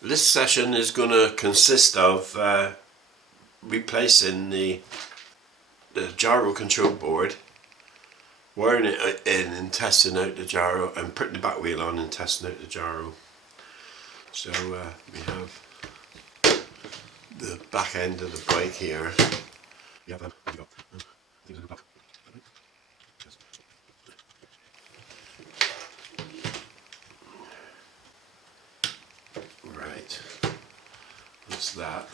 This session is going to consist of replacing the gyro control board, wiring it in and testing out the gyro, and putting the back wheel on and testing out the gyro. So we have the back end of the bike here. We have things in the back. Right, that's that.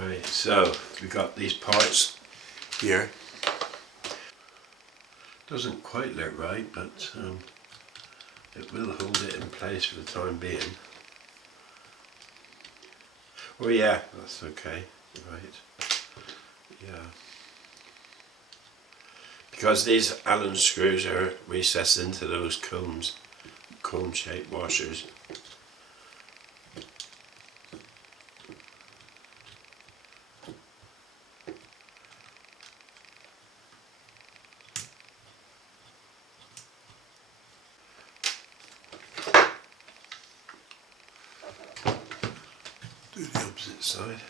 Right, so we got these parts here. Doesn't quite look right, but it will hold it in place for the time being. Oh yeah, that's okay, right, yeah. Because these Allen screws are recessed into those cone shaped washers. Do the opposite side.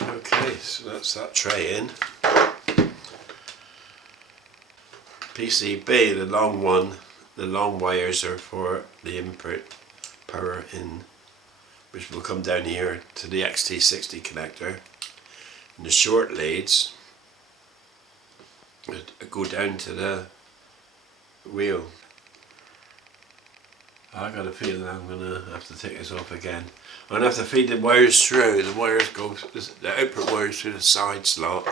Okay, so that's that tray in. PCB, the long one, the long wires are for the input power in, which will come down here to the XT60 connector, and the short leads go down to the wheel. I got a feeling I'm going to have to take this off again. I'm going to have to feed the wires through. The wires go, the output wires through the side slot,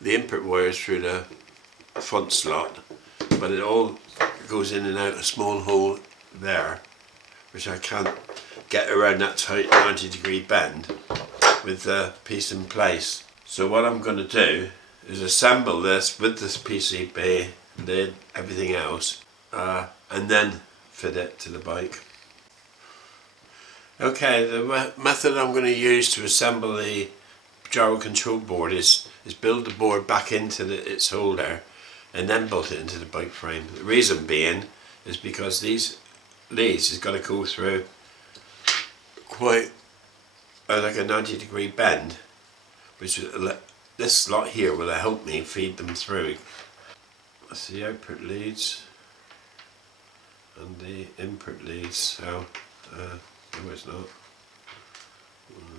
the input wires through the front slot, but it all goes in and out a small hole there, which I can't get around that tight 90-degree bend with the piece in place. So what I'm going to do is assemble this with this PCB, lid, everything else, and then fit it to the bike. Okay, the method I'm going to use to assemble the gyro control board is build the board back into its holder and then bolt it into the bike frame. The reason being is because these leads has got to go through quite like a 90-degree bend, which this slot here will help me feed them through. That's the output leads and the input leads. So no, it's not.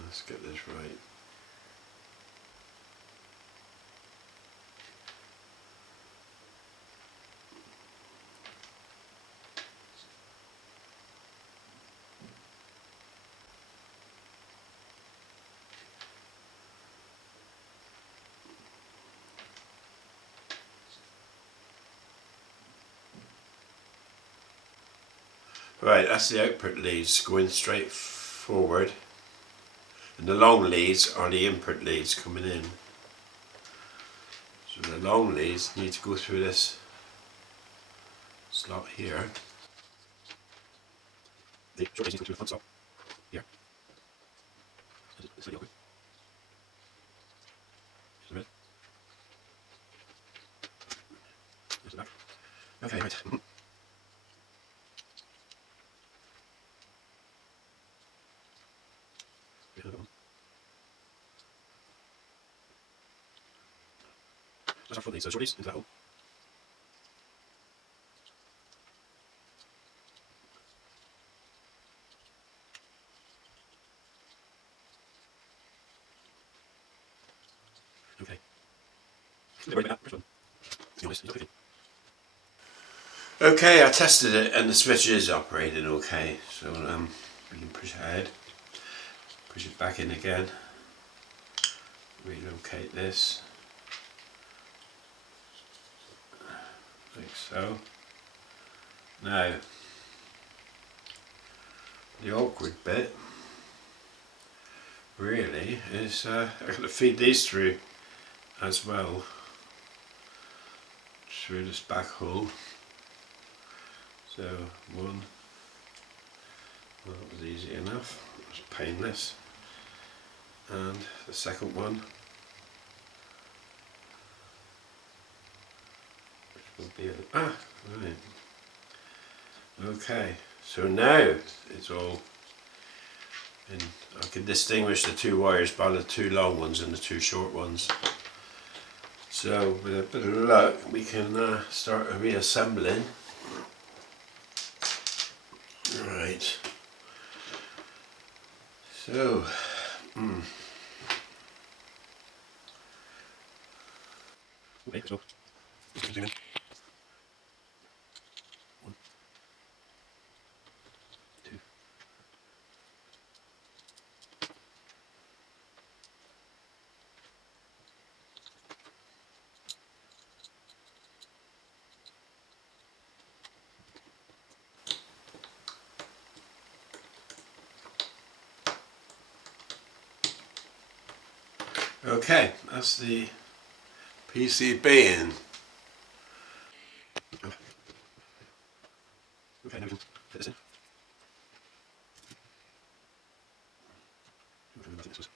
Let's get this right. Right, that's the output leads going straight forward, and the long leads are the input leads coming in. So the long leads need to go through this slot here. The short leads need to go through the front slot here. Okay, right. Just our front leads, so short leads into that hole. Okay. Okay, I tested it and the switch is operating okay, so we can push ahead, push it back in again, relocate this, like so. Now, the awkward bit really is I've got to feed these through as well, through this back hole. So 1, Well, that was easy enough. It was painless. And the second one, which will be right. Okay, so now it's all in. I can distinguish the two wires by the two long ones and the two short ones. So with a bit of luck we can start reassembling. Right. So okay, so zoom in. 1, 2. Okay, that's the PCB in. Okay, now we can fit this in. I think this was.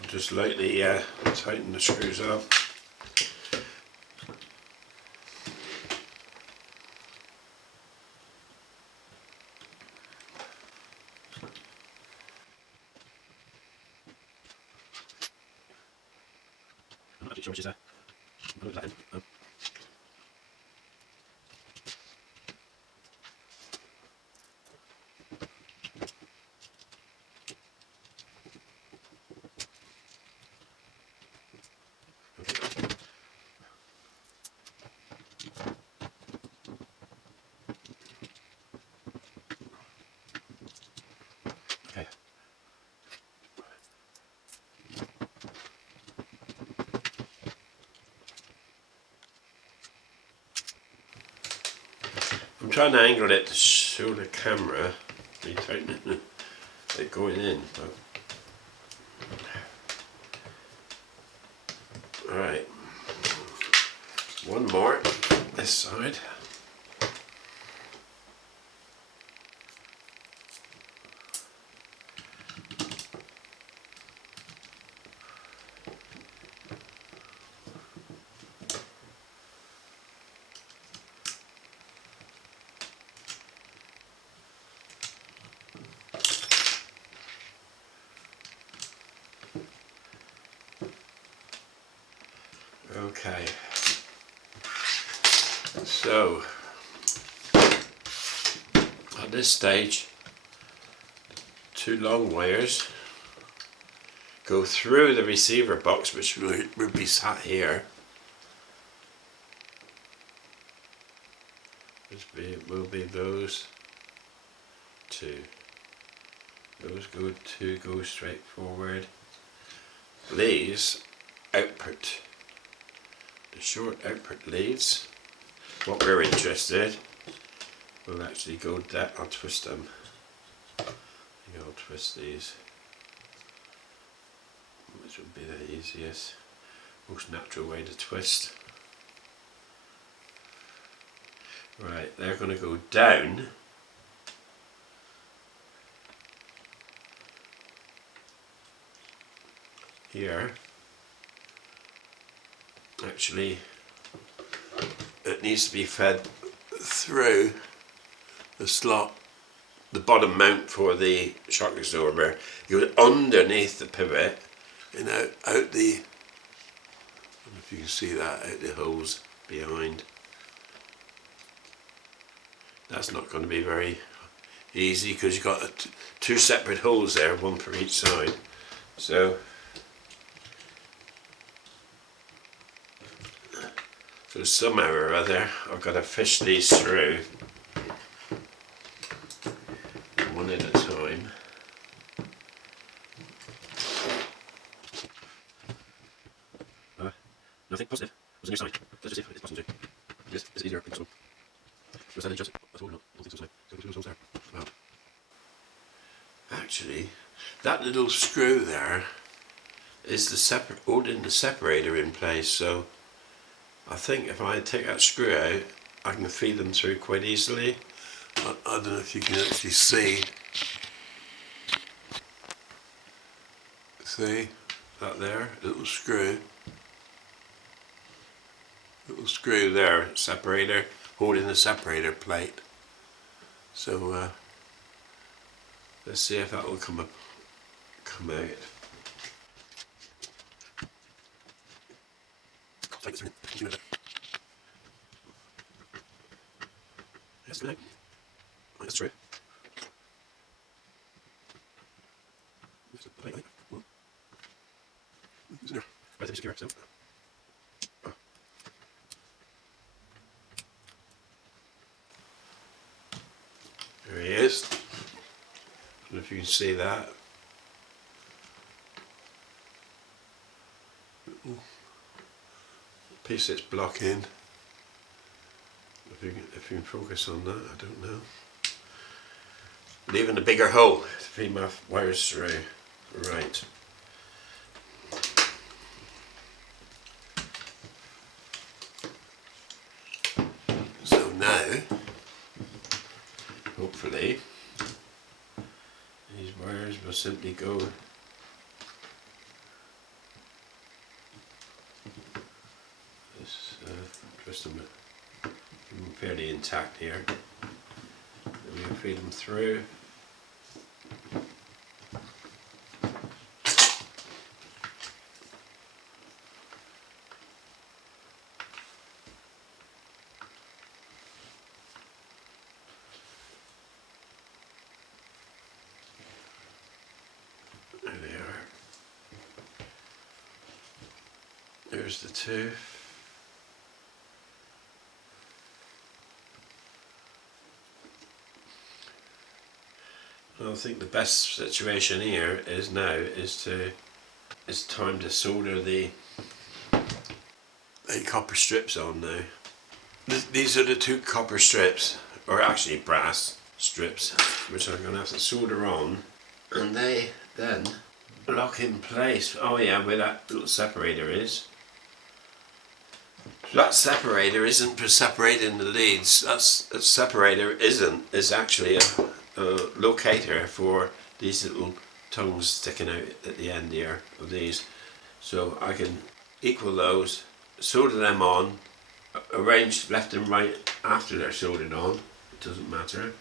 I'll just lightly tighten the screws up. I'm not actually sure which is that. I'll put that in. Okay. I'm trying to angle it to show the camera me tightening it going in. Alright, one more this side. Okay, so at this stage, two long wires go through the receiver box, which would be sat here. Which will be those two. Those go straight forward. These output. The short output leads, what we're interested, we'll actually go that. I'll twist them. I think I'll twist these, which would be the easiest, most natural way to twist. Right, they're going to go down here. Actually, it needs to be fed through the slot, the bottom mount for the shock absorber. You go underneath the pivot and out the, I don't know if you can see that, out the holes behind. That's not going to be very easy because you've got two separate holes there, one for each side. So somehow or other I've got to fish these through one at a time. Nothing positive. What's on your side? Let's just see if it's possible to. Yes, it's easier. I think so. Was that adjusted? That's all or not? I don't think so. So there. actually, that little screw there is the holding the separator in place, so I think if I take that screw out I can feed them through quite easily. I don't know if you can actually see that there, little screw there, separator, holding the separator plate. So let's see if that will come out. That's true. There he is. I don't know if you can see that. Piece that's blocking. If you can focus on that, I don't know. Leaving a bigger hole to feed my wires through. Right. So now, hopefully, these wires will simply go twist them fairly intact here. And we'll feed them through. There they are. There's the two. I think the best situation here is it's time to solder the copper strips on now. These are the two copper strips, or actually brass strips, which I'm going to have to solder on, and they then lock in place. Oh yeah, where that little separator is. So that separator isn't for separating the leads. That separator is actually a locator for these little tongues sticking out at the end here of these. So I can equal those, solder them on, arrange left and right after they're soldered on, it doesn't matter,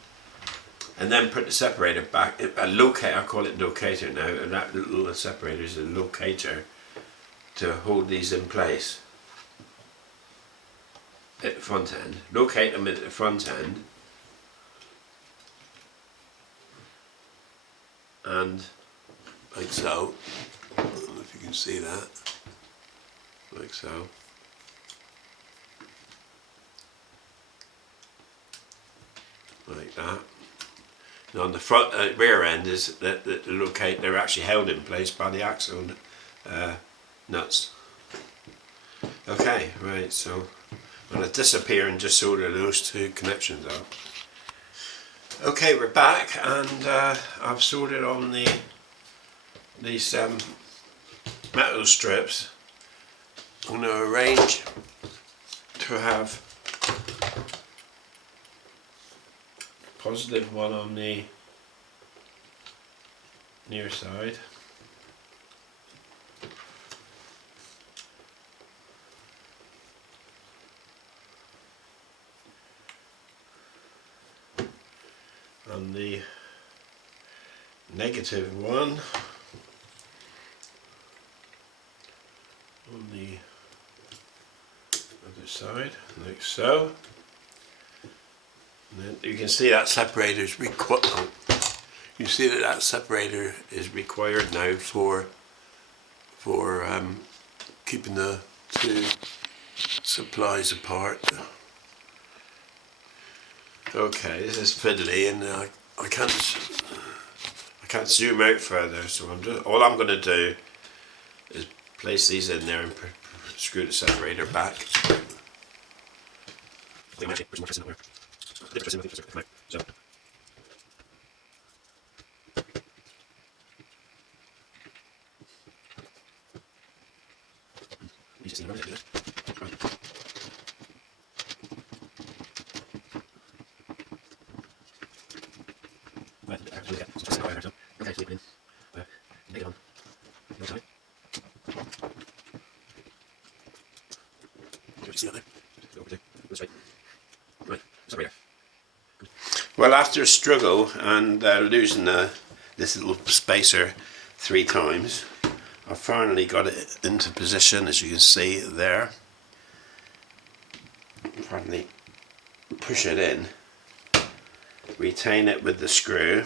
and then put the separator back. I call it locator now, and that little separator is a locator to hold these in place at the front end. Locate them at the front end, and like so. I don't know if you can see that. Like so. Like that. And on the front, rear end is that they're actually held in place by the axle nuts. Okay, right. So I'm going to disappear and just solder those two connections up. Okay, we're back, and I've soldered on these metal strips. I'm going to arrange to have positive one on the near side, and the negative one on the other side, like so. And then you can see that separator is required. You see that separator is required now for keeping the two supplies apart. Okay, this is fiddly, and I can't zoom out further. So all I'm going to do is place these in there and screw the separator back. Well, after a struggle and losing this little spacer 3 times, I finally got it into position, as you can see there. Finally push it in, retain it with the screw.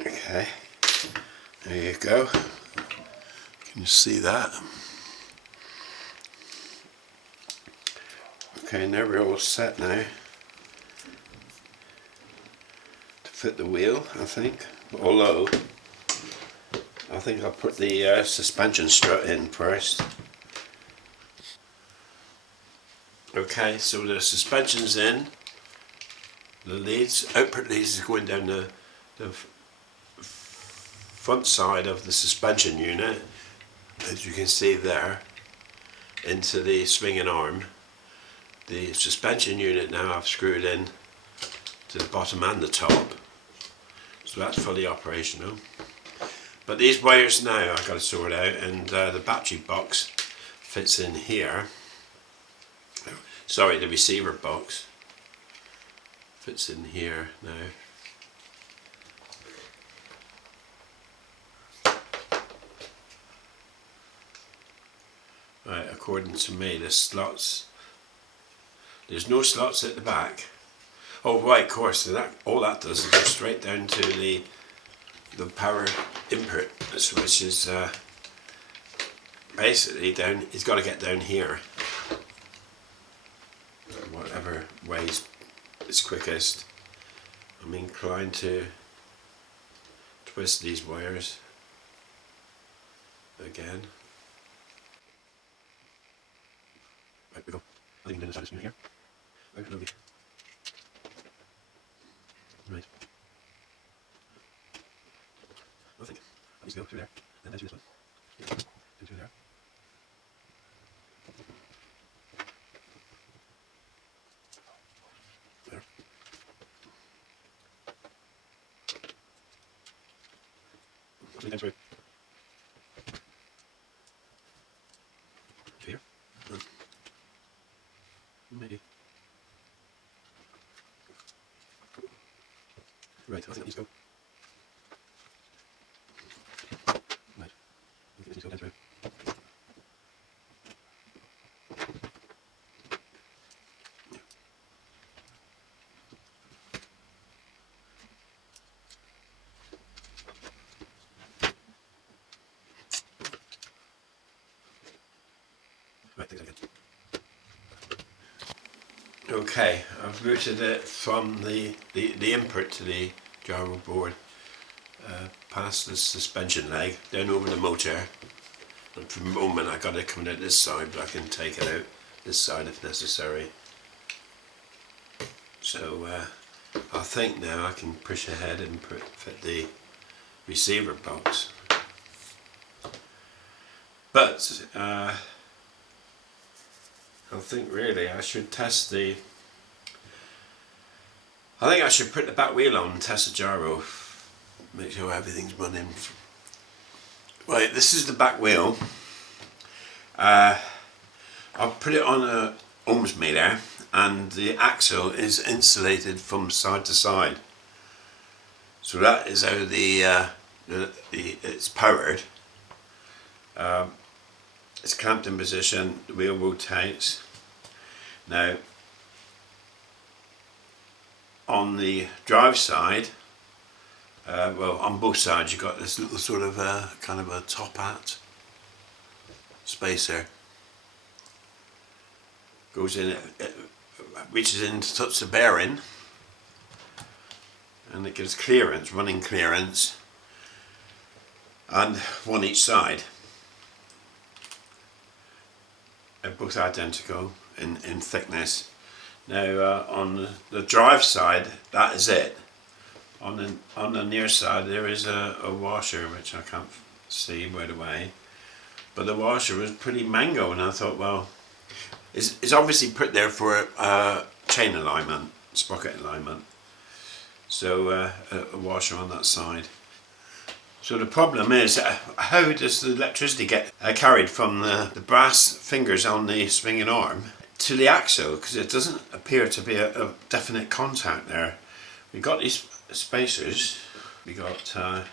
Okay, there you go. Can you see that? Okay, now we're all set now to fit the wheel, I think. Although, I think I'll put the suspension strut in first. Okay, so the suspension's in. The leads, output leads is going down the front side of the suspension unit, as you can see there, into the swinging arm. The suspension unit now I've screwed in to the bottom and the top, so that's fully operational. But these wires now I've got to sort out, and the battery box fits in here. Sorry, the receiver box fits in here now. Right, according to me, the slots, there's no slots at the back. Oh right, of course, so that, all that does is go straight down to the power input, which is basically down, it's got to get down here. Whatever way is quickest. I'm inclined to twist these wires again. Right, we go. I think I'm going to start this unit here. Right, lovely. Right. I think I need to go through there, and then through this one. Yeah. Through there. There. Three times through. Here. Maybe. Right, I think that needs to go. Right. I think this needs to go down through. Right, things again. Okay, I've routed it from the input to the gyro board, past the suspension leg, down over the motor, and for the moment I've got it coming out this side, but I can take it out this side if necessary. So I think now I can push ahead and fit the receiver box. But I think really I should test I think I should put the back wheel on and test the gyro, make sure everything's running. Right, this is the back wheel. I'll put it on a ohms meter, and the axle is insulated from side to side. So that is how it's powered. It's clamped in position, the wheel rotates. Now on the drive side, well on both sides you've got this little sort of kind of a top hat spacer. Goes in, it reaches in to touch the bearing, and it gives clearance, running clearance. and one each side. They're both identical in thickness. Now on the drive side, that is it. On the near side there is a washer which I can't see right away, but the washer was pretty mango, and I thought, well, it's obviously put there for chain alignment, sprocket alignment, so a washer on that side. So the problem is, how does the electricity get carried from the brass fingers on the swinging arm to the axle, because it doesn't appear to be a definite contact there. We've got these spacers, we got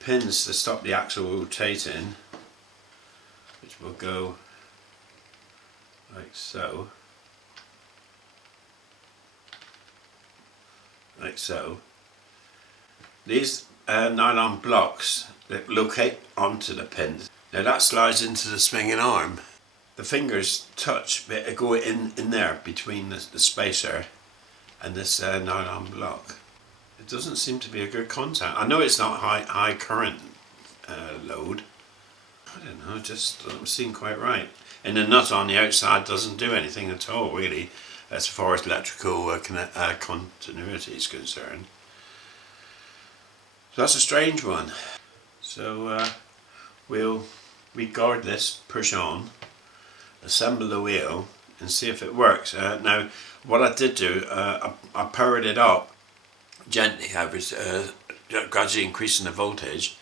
pins to stop the axle rotating, which will go like so, like so. These nylon blocks that locate onto the pins. Now that slides into the swinging arm. The fingers touch, but go in there between the spacer and this nylon block. It doesn't seem to be a good contact. I know it's not high current load. I don't know, it just doesn't seem quite right. And the nut on the outside doesn't do anything at all, really, as far as electrical continuity is concerned. So that's a strange one. So we'll regard this, push on, assemble the wheel and see if it works. Now what I did do, I powered it up gently. I was gradually increasing the voltage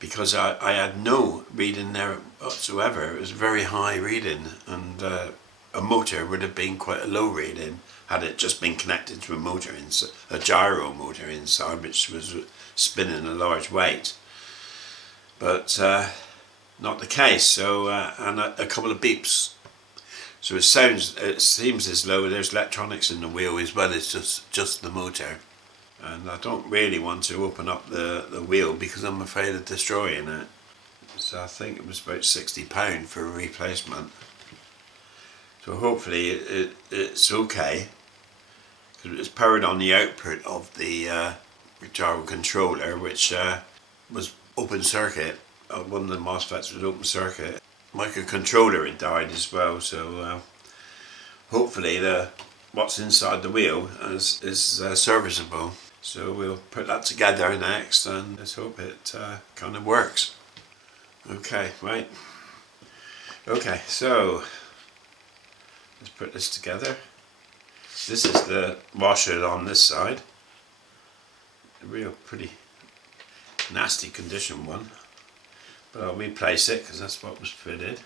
because I had no reading there whatsoever. It was very high reading, and a motor would have been quite a low reading had it just been connected to a motor, a gyro motor inside, which was spinning a large weight. But not the case. So and a couple of beeps. So it seems as though there's electronics in the wheel as well as just the motor. And I don't really want to open up the wheel because I'm afraid of destroying it. So I think it was about £60 for a replacement. So hopefully it's okay, because it's powered on the output of the gyro controller, which was open circuit. One of the MOSFETs was open circuit. Microcontroller had died as well, so hopefully what's inside the wheel is serviceable. So we'll put that together next and let's hope it kind of works. Okay, right. Okay, so let's put this together. This is the washer on this side. A real pretty nasty condition one. But I'll replace it because that's what was fitted.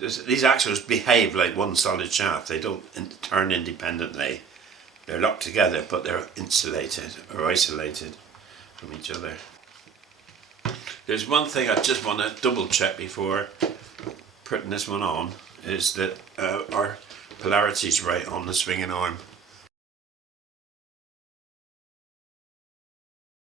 These axles behave like one solid shaft. They don't turn independently. They're locked together, but they're insulated or isolated from each other. There's one thing I just want to double check before putting this one on, is that our polarity is right on the swinging arm.